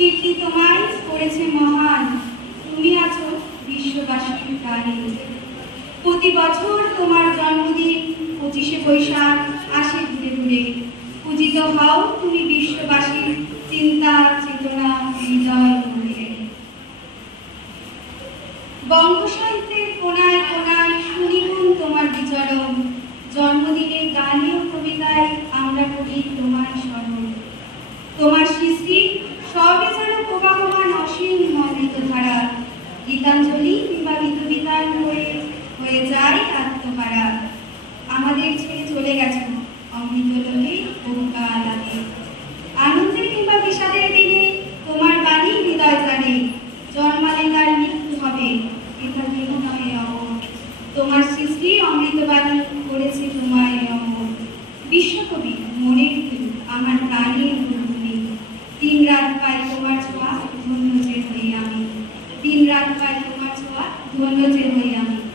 কীর্তি তোমায় করেছে মহান। তুমি আছো বিশ্ববাসীর প্রাণে। প্রতি বছর তোমার জন্মদিন পঁচিশে বৈশাখ আসে ঘুরে ঘুরে। পূজিত হও তুমি বিশ্ববাসীর চিন্তা, চেতনা, হৃদয়, মনে। বঙ্গসাহিত্যের কোনায় কোনায় শুনিগুন তোমার বিচরণ। জন্মদিনের গানে গীতাঞ্জলি কিংবা বিতান হয়ে হয়ে যায় আত্মহারা আমাদের ছেড়ে চলে গেছো অমৃত লোকে বহুকাল আগে। আনন্দের কিংবা বিষাদের দিনে তোমার বাণী হৃদয় জানে, জন্মালে তার মৃত্যু হবে, এটা কেহ নয় অমর। তোমার সৃষ্টি অমৃতবাণী করেছে তোমায় অমর। বিশ্বকবি মনের আমার প্রাণের তুমি দিন রাত পাই चार पाय कुमार छुआ दोनों चिन्हैया